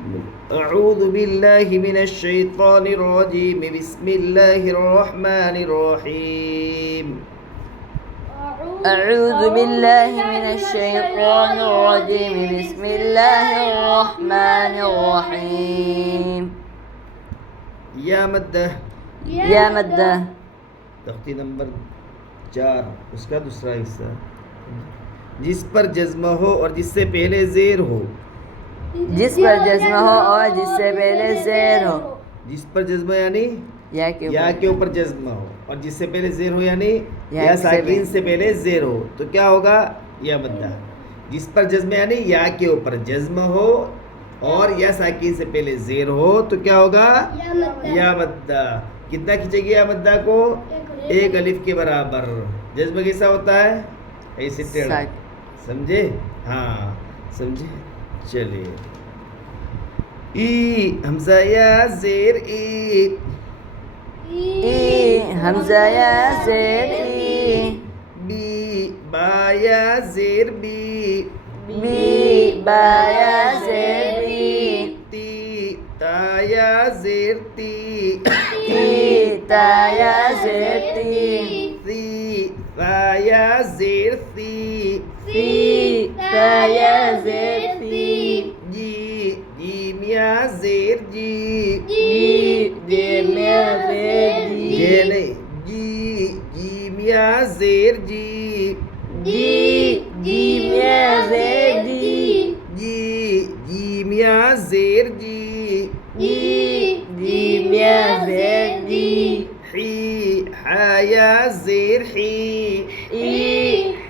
أعوذ بالله من الشيطان الرجيم بسم الله الرحمن الرحيم أعوذ بالله من الشيطان الرجيم بسم الله الرحمن الرحيم या मद्दा या मद्दा तख्ती नंबर 4 उसका दूसरा हिस्सा जिस पर जज्म हो और जिससे पहले ज़ेर हो जिस पर जज्म हो और जिससे पहले ज़ेर हो जिस पर जज्म यानी या के ऊपर जज्म हो और जिससे पहले ज़ेर हो यानी या साकिन से पहले ज़ेर हो तो क्या होगा या मद्दा जिस पर जज्म यानी या के ऊपर जज्म हो और या साकिन से पहले ज़ेर हो तो क्या होगा या मद्दा कितना खींचेगी या मद्दा को एक अलिफ के बराबर जज्म कैसा होता है ऐसे टेढ़ा समझे हाँ समझे चलिए ई हमजा या ज़ेर ई हमजा या ज़ेर ई बी बा या ज़ेर बी बी बा या ज़ेर बी ती ता या ज़ेर ती ती ता या ज़ेर ती सी सा या ज़ेर सी सी ता या ज़ेर सी जी जीम या ज़ेर जी जीम या ज़ेर जी ये नहीं जी जीम या ज़ेर जी जीम या ज़ेर जी जी जीम या ज़ेर जी जीम या ज़ेर जी ही हा या ज़ेर ही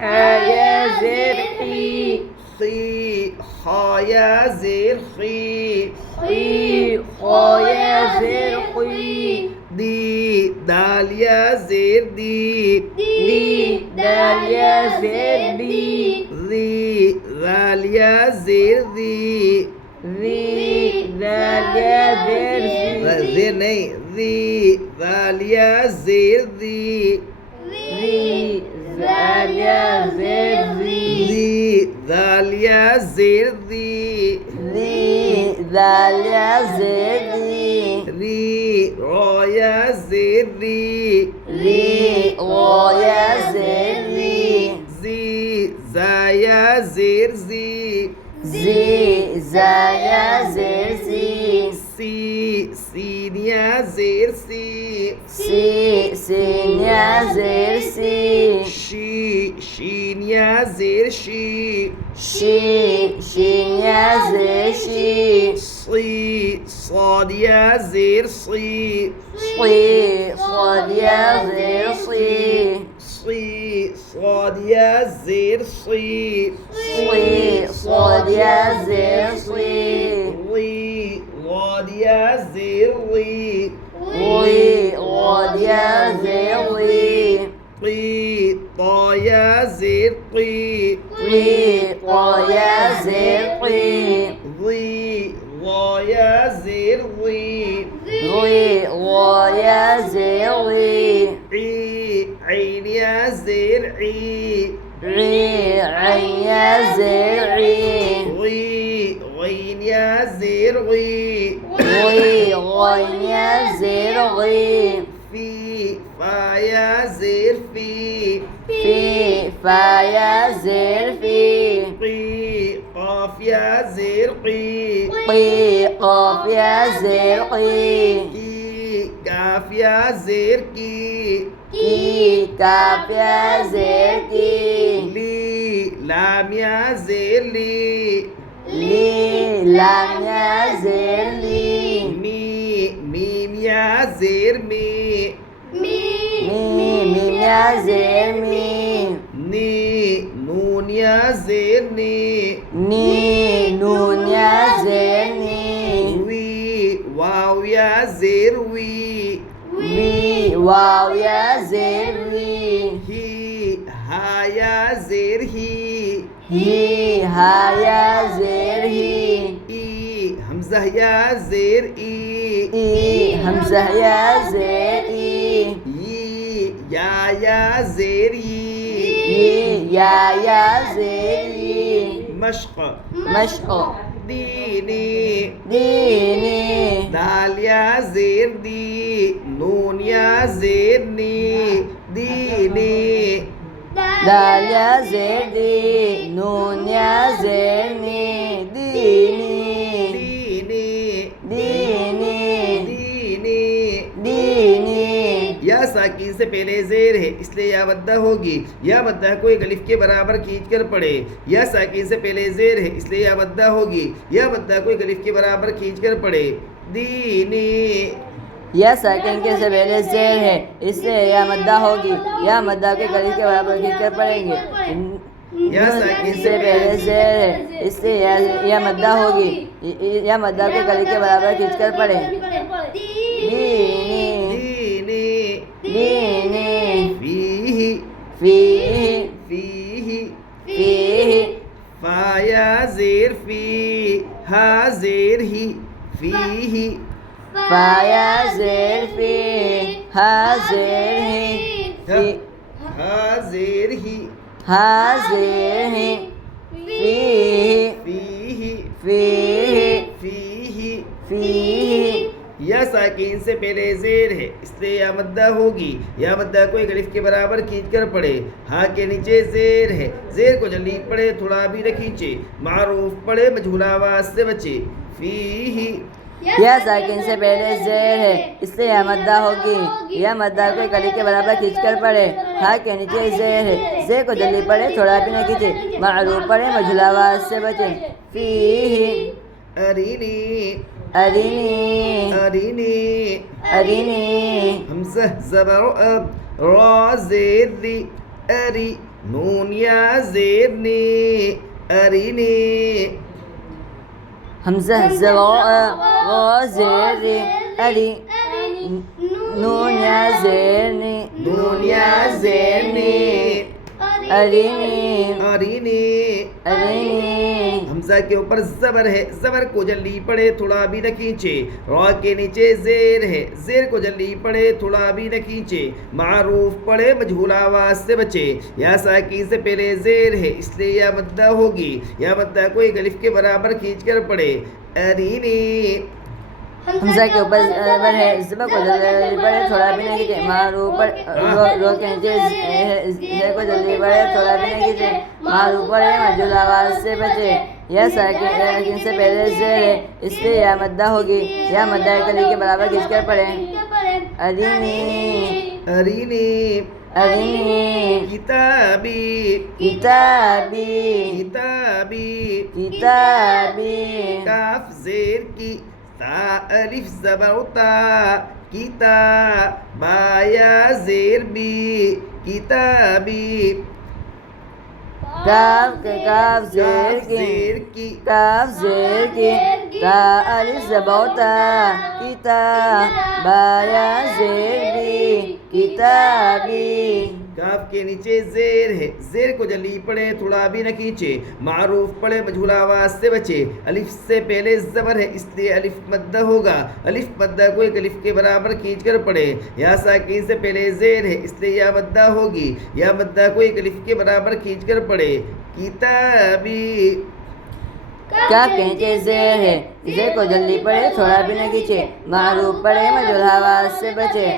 हा या ज़ेर ही खी खा या ज़ेर खी खा या ज़ेर खी दी दाल या ज़ेर दी दाल या ज़ेर दी दी दाल या ज़ेर दी दाल या ज़ेर ज़ेर नहीं दी दाल या ज़ेर दी दाल या ज़ेर दी दाल या ज़ेर दी दाल या ज़ेर दी री रो या ज़ेर री रो या ज़ेर दी जी जा या ज़ेर जी जा या ज़ेर सी सीन या ज़ेर सी सीन या ज़ेर सी शीन या ज़ेर शी शीन या ज़ेर शी صاد या ज़ेर सी صاد या ज़ेर सी صاد या ज़ेर सी صاد या ज़ेर सी ضاد या ज़ेर ली ضاد या ज़ेर ली طا या ज़ेर قी طا या ज़ेर قी ضا या ज़ेर ضी ضا या ज़ेर ضي عين या ज़ेर عी عين या ज़ेर عي غين या ज़ेर غी غين या ज़ेर غي فا या ज़ेर فी فا या ज़ेर في قاف या ज़ेर قी قاف या ज़ेर قي काफ या ज़ेर की काफ या ज़ेर की लाम या ज़ेर ली लाम या ज़ेर ली मीम या ज़ेर मी मीम या ज़ेर मी नून या ज़ेर नून या ज़ेर नी वाव या ज़ेर वाव या ज़ेर वी हा या ज़ेर ही हा या ज़ेर ही हमज़ा या ज़ेर ई हमज़ा या ज़ेर ई या ज़ेर या ज़ेर ई मश्क मश्क दीनी दीनी दाल या जेर दी नून या जेर नी दीनी दाल या ज़ेर दी नून या ज़ेर नी दीनी दीनी दीनी दीनी दीनी या साकिन से पहले जेर है इसलिए या मद्दा होगी। या मद्दा को एक अलिफ के बराबर खींच कर पढ़े। या साकिन से पहले जेर है इसलिए या मद्दा होगी। या मद्दा को एक अलिफ के बराबर खींच कर पढ़े। दीनी या साकिन के से पहले ज़ेर है इसलिए या मद्दा होगी। या मद्दा के गली के बराबर खींच कर पढ़ेंगे। या साकिन से पहले ज़ेर है इसलिए या मद्दा होगी। या मद्दा के गली के बराबर खींच कर पढ़ें। दीनी दीनी दीनी फीही फीही फीही फीही फाया जेर फी हा जेर ही फीही फाया ज़ेर फी हा ज़ेर ही फी हा जेर ही हा ज़ेर ही फीही फीही फीही फीही फीही या साकिन से पहले जेर है इसलिए या मद्दा होगी। या मद्दा को एक अलिफ के बराबर खींच कर पढ़े। हा के नीचे जेर है जेर को जल्दी पढ़े थोड़ा भी न खींचे। मारूफ पढ़े मजहूल आवाज से बचे। फीही या साकिन से पहले ज़ेर है इसलिए या मद्दा होगी। या मद्दा को एक अलिफ के बराबर खींच कर पढ़े। हा के नीचे जेर है जेर को जल्दी पढ़े थोड़ा भी न खींचे। मारूफ पढ़े मजहूल आवाज से बचे। फीही अरीनी अरीनी अरीनी अरीनी हमज़ा ज़बर अब रा ज़ेर री अरी नून या ज़ेर नी अरीनी हमज़ा ज़रा ज़ेर अरी नून या ज़ेर नी नून या ज़ेर नी अरीनी अरीनी अरीनी हमज़ा के ऊपर ज़बर है ज़बर को जल्दी पढ़े थोड़ा भी न खींचे। रा के नीचे ज़ेर है ज़ेर को जल्दी पढ़े थोड़ा भी न खींचे। मारूफ पढ़े मजहूल आवाज से बचे। या साकिन से पहले ज़ेर है इसलिए या मद्दा होगी। या मद्दा को एक अलिफ के बराबर खींच कर पढ़े। अरीनी हमज़ा के ऊपर ज़बर है ज़बर को जल्दी पढ़े थोड़ा भी नहीं खींचे। मारूफ पर रो के नीचे ज़ेर को जल्दी पढ़े थोड़ा भी नहीं खींचे। मारूफ पढ़े मजहूल आवाज से बचे। या साकिन से पहले ज़ेर है इसलिए या मद्दा होगी। या मद्दा के गली के बराबर खींच कर पढ़े। अरीनी अरीनी अरीनी किताबी किताबी किताबी किताबी काफ ज़ेर की ता अलिफ ज़बर ता किता बाया ज़ेर बी किताबी काफ ज़ेर ज़ेर की की काफ ज़ेर की ता अलिफ ज़बर ता किता बाया ज़ेर बी किताबी काफ के नीचे जेर है जेर को जल्दी पढ़े थोड़ा भी न खींचे। मारूफ पढ़े मजहूल आवाज से बचे। अलिफ से पहले ज़बर है इसलिए अलिफ मद्दा होगा। अलिफ मद्दा को एक अलिफ के बराबर खींच कर पढ़े। या साकिन से पहले जेर है इसलिए या मद्दा होगी। या मद्दा को एक अलिफ के बराबर खींच कर पढ़े। किताबी काफ के नीचे ज़ेर है ज़ेर को जल्दी पढ़े थोड़ा भी न खींचे। मारूफ पढ़े मजहूल आवाज से बचे।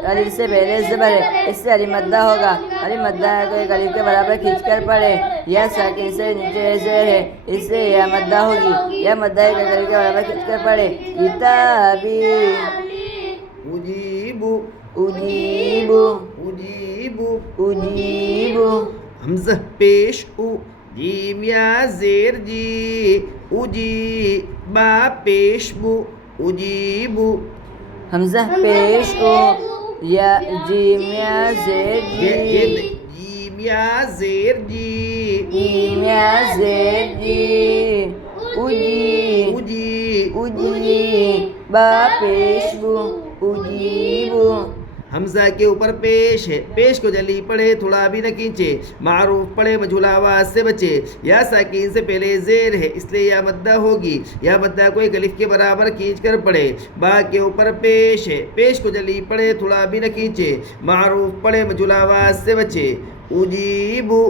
अलिफ से पहले ज़बर है इससे अलिफ मद्दा होगा। अलिफ मद्दा को एक अलिफ के बराबर खींच कर पढ़े। या साकिन से नीचे ज़ेर है इससे या मद्दा होगी। या मद्दा एक अलिफ के बराबर खींच कर पढ़े। किताबी उजीबु उजीबु उजीबु उजीबु हमज़ा पेश उ जीम या ज़ेर जी उजी बा पेश बु उजीबु हमज़ा पेश ओ या जीम या ज़ेर ये जी जीम या ज़ेर जी जीम या ज़ेर जी उजी उजी उजी बा पेश बु उजीबु हमज़ा के ऊपर पेश है पेश को जल्दी पढ़े थोड़ा भी न खींचे। मारूफ पढ़े मजहूल आवाज से बचे। या साकिन से पहले ज़ेर है इसलिए या मद्दा होगी। या मद्दा को एक अलिफ के बराबर खींच कर पढ़े। बा के ऊपर पेश है पेश को जल्दी पढ़े थोड़ा भी न खींचे। मारूफ पढ़े मजहूल आवाज से बचे। उजीबु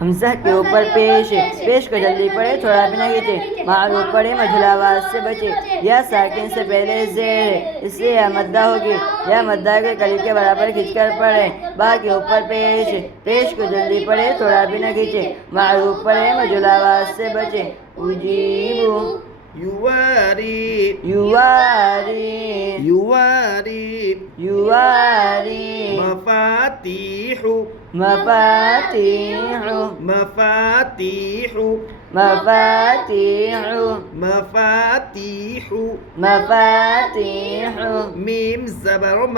हमजा के ऊपर पेश, पेश को जल्दी पढ़े थोड़ा भी ना खींचे, मारूफ पढ़े मजहूल आवाज से बचे। या साकिन से पहले ज़ेर है इसलिए या मद्दा होगी, या मद्दा के करीब के बराबर खींचकर पढ़े। बा के ऊपर पेश, पेश को जल्दी पढ़े थोड़ा भी ना खींचे, मारूफ पढ़े मजहूल आवाज से बचे। उजीबु युवारी युवारी युवारी युवारी मफातीहु मफातीहु मफातीहु मफातीहु मफातीहु मफातीहु मीम ज़बर म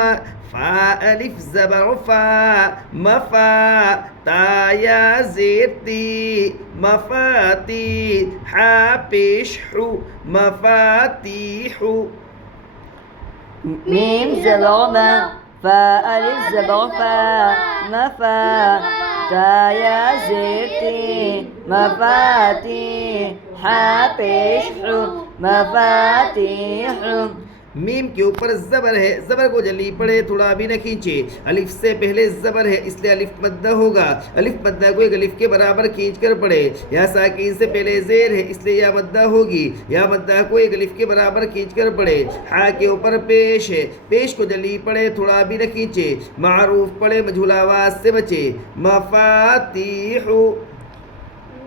फा अलिफ ज़बर फा मफा ता या ज़ेर ती मफाती हा पेश हु मफातीहु मीम ज़बर मा फा अलिफ ज़बर फा मफा ता या ज़ेर ती मफाती हा पेश हु मफातीहु। मीम के ऊपर ज़बर है, ज़बर को जल्दी पढ़े थोड़ा भी न खींचे। अलिफ से पहले ज़बर है इसलिए अलिफ मद्दा होगा, अलिफ मद्दा को एक अलिफ के बराबर खींच कर पढ़े। या साकिन से पहले ज़ेर है इसलिए या मद्दा होगी, या मद्दा को एक अलिफ के बराबर खींच कर पढ़े। हा के ऊपर पेश है, पेश को जल्दी पढ़े थोड़ा भी न खींचे, मारूफ पढ़े मजहूल आवाज से बचे। मफातीहु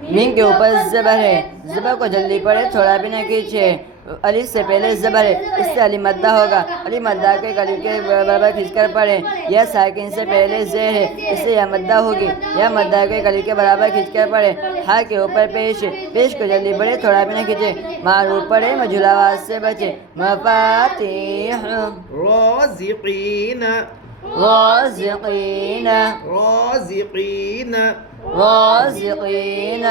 मीम के ऊपर ज़बर है, ज़बर को जल्दी पढ़े थोड़ा भी न खींचे। अलिफ से पहले ज़बर है इससे अली मद्दा होगा, अली मद्दा के अलिफ के बराबर खींचकर पढ़े। या साकिन से पहले ज़ेर है इससे या मद्दा होगी, या मद्दा के अलिफ के बराबर खींचकर पढ़े। हा के ऊपर पेश, पेश को जल्दी पढ़े थोड़ा भी न खींचे, मारूफ पढ़े मजहूल आवाज से बचे। मफातीहु राज़िक़ीन राज़िक़ीन राज़िक़ीन राज़िक़ीन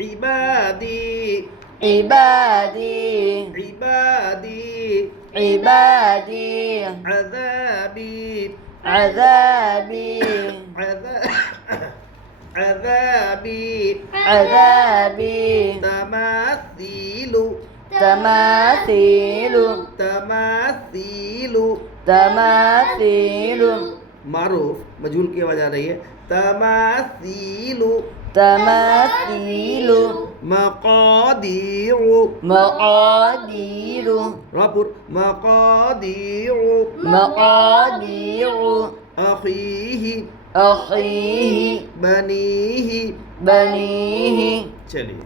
इबादी इबादी इबादी इबादी अज़ाबी अज़ाबी अज़ाबी अज़ाबी तमासीलु तमासीलु तमासीलु तमासीलु मारूफ मजहूल की आवाज आ रही है। तमासीलु तमासीलु मक़ादीरु मक़ादीरु रापुर मक़ादीरु मक़ादीरु अख़ीही अख़ीही बनीही बनीही। चलिए।